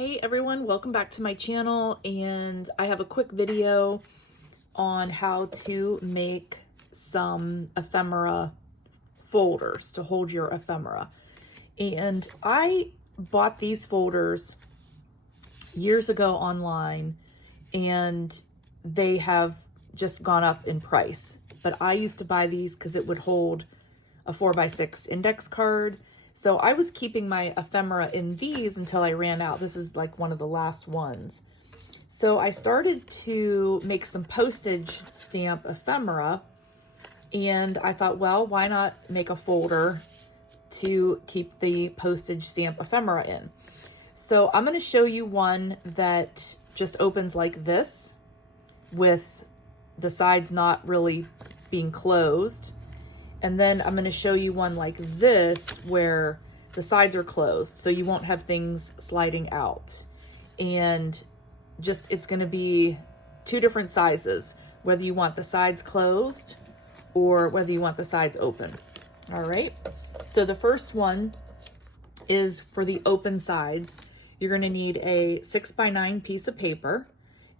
Hey everyone, welcome back to my channel, and I have a quick video on how to make some ephemera folders to hold your ephemera. And I bought these folders years ago online, and they have just gone up in price. But I used to buy these because it would hold a 4x6 index card. So I was keeping my ephemera in these until I ran out. This is like one of the last ones. So I started to make some postage stamp ephemera, and I thought, well, why not make a folder to keep the postage stamp ephemera in? So I'm going to show you one that just opens like this with the sides not really being closed. And then I'm going to show you one like this where the sides are closed, so you won't have things sliding out. And just, it's going to be two different sizes, whether you want the sides closed or whether you want the sides open. All right. So the first one is for the open sides. You're going to need a 6x9 piece of paper,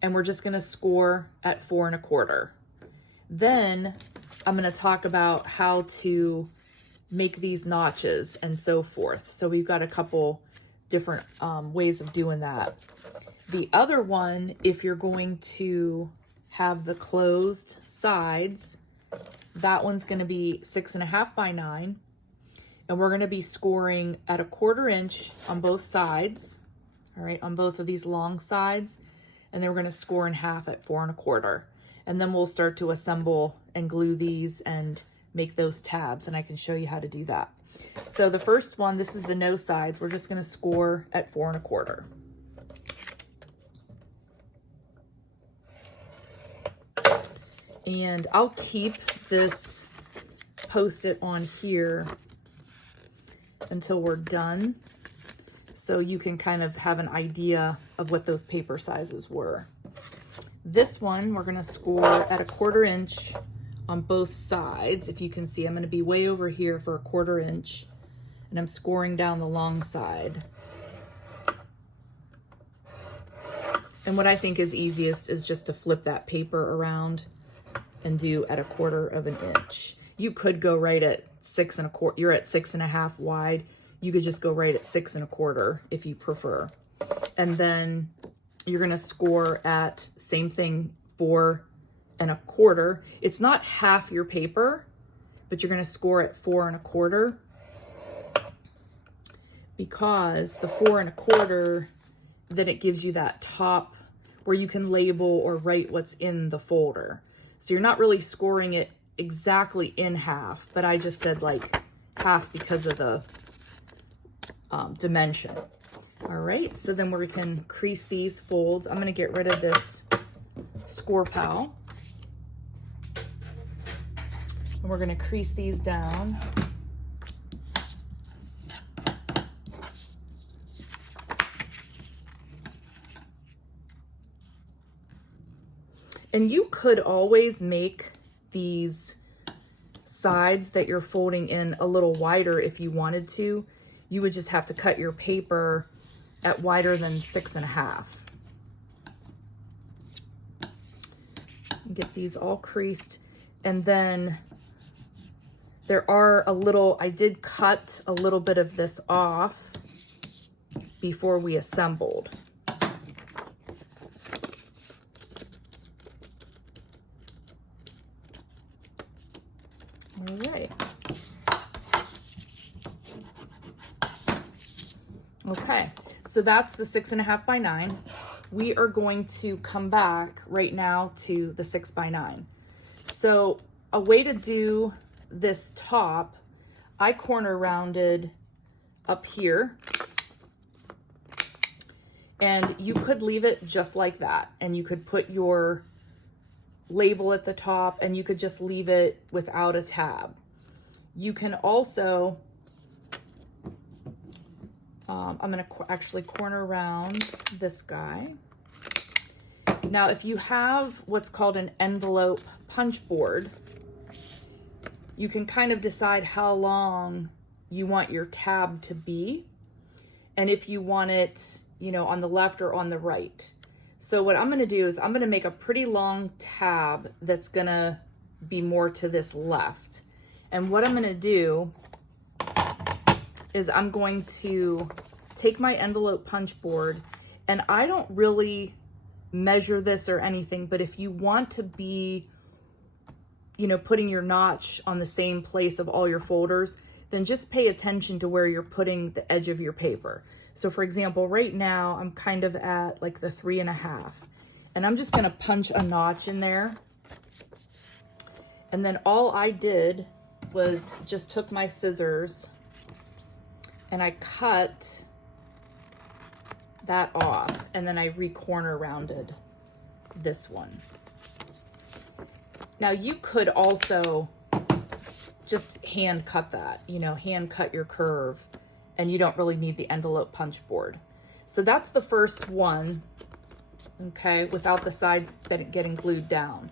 and we're just going to score at 4 1/4. Then I'm going to talk about how to make these notches and so forth. So we've got a couple different ways of doing that. The other one, if you're going to have the closed sides, that one's going to be 6.5x9, and we're going to be scoring at 1/4 inch on both sides. All right, on both of these long sides, and then we're going to score in half at 4 1/4. And then we'll start to assemble and glue these and make those tabs, and I can show you how to do that. So the first one, this is the no sides. We're just going to score at 4 1/4. And I'll keep this Post-it on here until we're done, so you can kind of have an idea of what those paper sizes were. This one, we're going to score at 1/4 inch on both sides. If you can see, I'm going to be way over here for 1/4 inch, and I'm scoring down the long side. And what I think is easiest is just to flip that paper around and do at 1/4 inch. You could go right at 6 1/4. You're at 6.5 wide. You could just go right at 6 1/4 if you prefer. And then you're going to score at, same thing, 4 1/4. It's not half your paper, but you're going to score at 4 1/4, because the 4 1/4, then it gives you that top where you can label or write what's in the folder. So you're not really scoring it exactly in half, but I just said like half because of the dimension. All right, so then we can crease these folds. I'm going to get rid of this score pal, and we're going to crease these down. And you could always make these sides that you're folding in a little wider if you wanted to. You would just have to cut your paper at wider than 6.5. Get these all creased. And then there are I did cut a little bit of this off before we assembled. All right. Okay, so that's the 6.5x9. We are going to come back right now to the 6x9. So a way to do this top, I corner rounded up here, and you could leave it just like that, and you could put your label at the top, and you could just leave it without a tab. You can also, I'm going to actually corner around this guy. Now, if you have what's called an envelope punch board, you can kind of decide how long you want your tab to be. And if you want it you know, on the left or on the right. So what I'm going to do is I'm going to make a pretty long tab that's going to be more to this left. And what I'm going to do is I'm going to take my envelope punch board, and I don't really measure this or anything, but if you want to be, you know, putting your notch on the same place of all your folders, then just pay attention to where you're putting the edge of your paper. So for example, right now I'm kind of at like the 3.5, and I'm just gonna punch a notch in there. And then all I did was just took my scissors and I cut that off, and then I re-corner rounded this one. Now you could also just hand cut that, you know, hand cut your curve, and you don't really need the envelope punch board. So that's the first one, okay, without the sides getting glued down.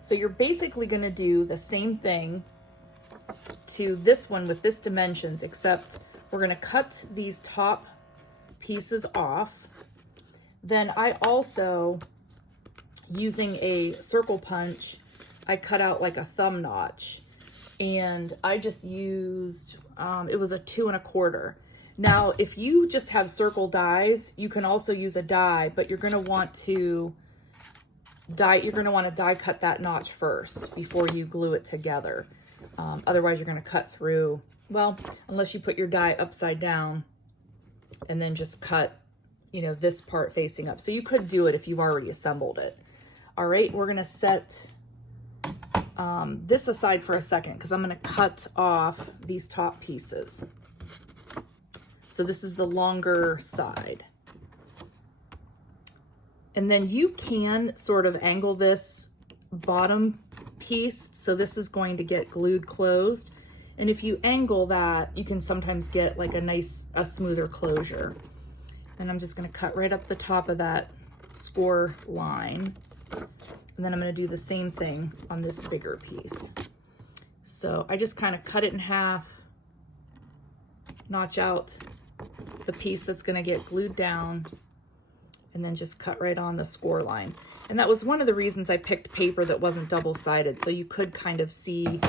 So you're basically gonna do the same thing to this one with this dimensions, except we're gonna cut these top pieces off. Then I also, using a circle punch, I cut out like a thumb notch, and I just used, it was a 2 1/4. Now, if you just have circle dies, you can also use a die, but you're gonna want to die cut that notch first before you glue it together. Otherwise you're gonna cut through, well, unless you put your die upside down and then just cut, you know, this part facing up. So you could do it if you've already assembled it. All right, we're gonna set this aside for a second because I'm gonna cut off these top pieces. So this is the longer side. And then you can sort of angle this bottom piece. So this is going to get glued closed. And if you angle that, you can sometimes get like a smoother closure. And I'm just gonna cut right up the top of that score line. And then I'm gonna do the same thing on this bigger piece. So I just kind of cut it in half, notch out the piece that's gonna get glued down, and then just cut right on the score line. And that was one of the reasons I picked paper that wasn't double-sided, so you could kind of see,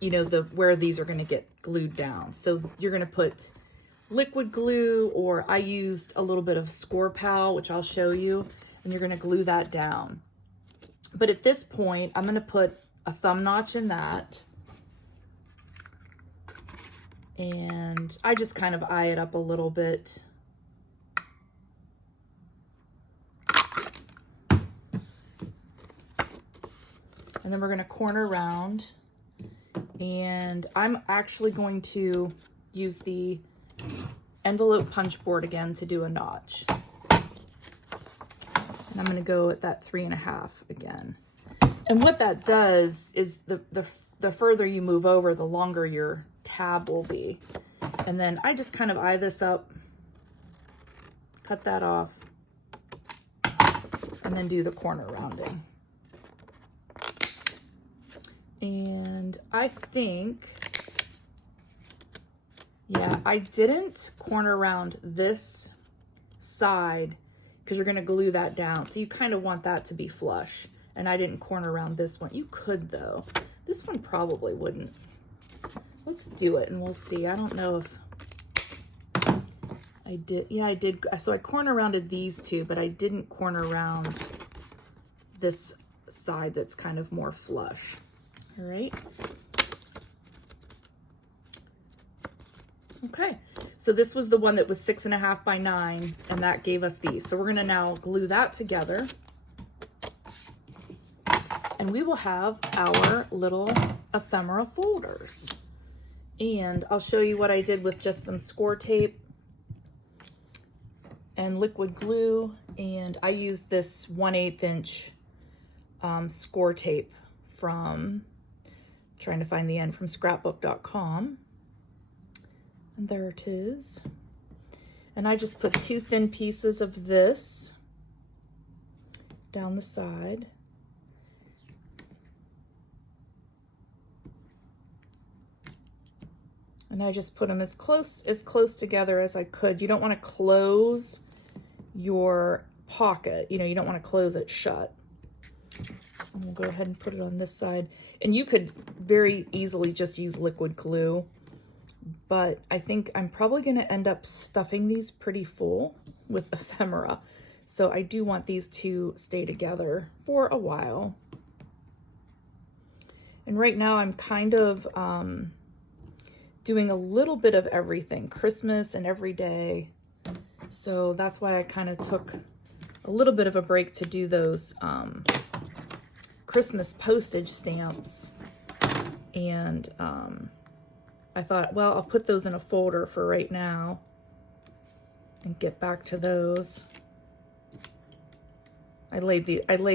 you know, where these are gonna get glued down. So you're gonna put liquid glue, or I used a little bit of Score Pal, which I'll show you, and you're gonna glue that down. But at this point, I'm gonna put a thumb notch in that, and I just kind of eye it up a little bit. And then we're gonna corner around, and I'm actually going to use the envelope punch board again to do a notch. And I'm gonna go at that 3.5 again. And what that does is the further you move over, the longer your tab will be. And then I just kind of eye this up, cut that off, and then do the corner rounding. And I think, yeah, I didn't corner round this side because you're gonna glue that down. So you kind of want that to be flush. And I didn't corner around this one. You could though. This one probably wouldn't. Let's do it and we'll see. I don't know if I did. Yeah, I did. So I corner rounded these two, but I didn't corner around this side that's kind of more flush. All right. Okay, so this was the one that was 6.5 by 9, and that gave us these. So we're gonna now glue that together, and we will have our little ephemera folders. And I'll show you what I did with just some score tape and liquid glue. And I used this 1/8 inch score tape from, trying to find the end, from scrapbook.com. And there it is. And I just put 2 thin pieces of this down the side. And I just put them as close together as I could. You don't want to close your pocket. You know, you don't want to close it shut. And we'll go ahead and put it on this side. And you could very easily just use liquid glue, but I think I'm probably going to end up stuffing these pretty full with ephemera. So I do want these to stay together for a while. And right now I'm kind of doing a little bit of everything, Christmas and every day. So that's why I kind of took a little bit of a break to do those Christmas postage stamps. And I thought, well, I'll put those in a folder for right now and get back to those. I laid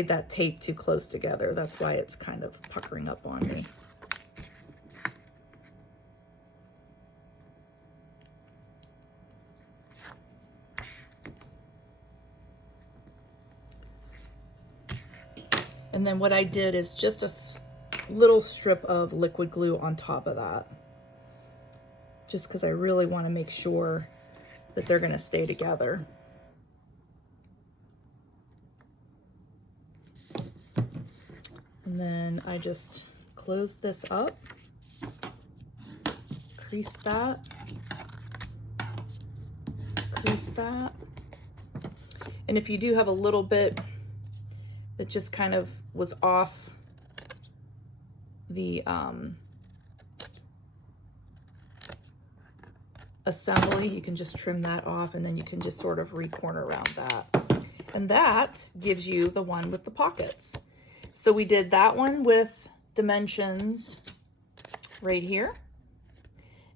that tape too close together. That's why it's kind of puckering up on me. And then what I did is just a little strip of liquid glue on top of that, just because I really want to make sure that they're going to stay together. And then I just close this up, crease that, and if you do have a little bit that just kind of was off the assembly, you can just trim that off, and then you can just sort of re-corner around that. And that gives you the one with the pockets. So we did that one with dimensions right here.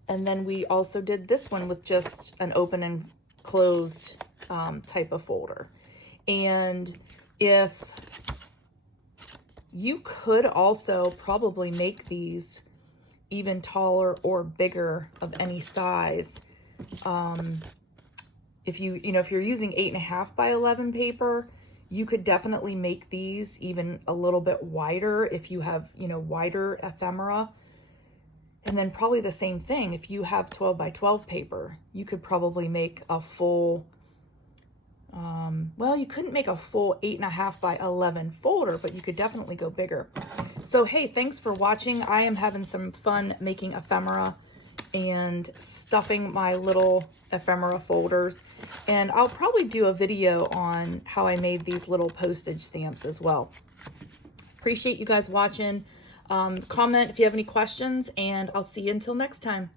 And then we also did this one with just an open and closed type of folder. And if you could also probably make these even taller or bigger of any size. If you're using 8.5 by 11 paper, you could definitely make these even a little bit wider if you have, wider ephemera. And then probably the same thing, if you have 12 by 12 paper, you could probably make a full, well, you couldn't make a full 8.5 by 11 folder, but you could definitely go bigger. So, hey, thanks for watching. I am having some fun making ephemera and stuffing my little ephemera folders. And I'll probably do a video on how I made these little postage stamps as well. Appreciate you guys watching. Comment if you have any questions, and I'll see you until next time.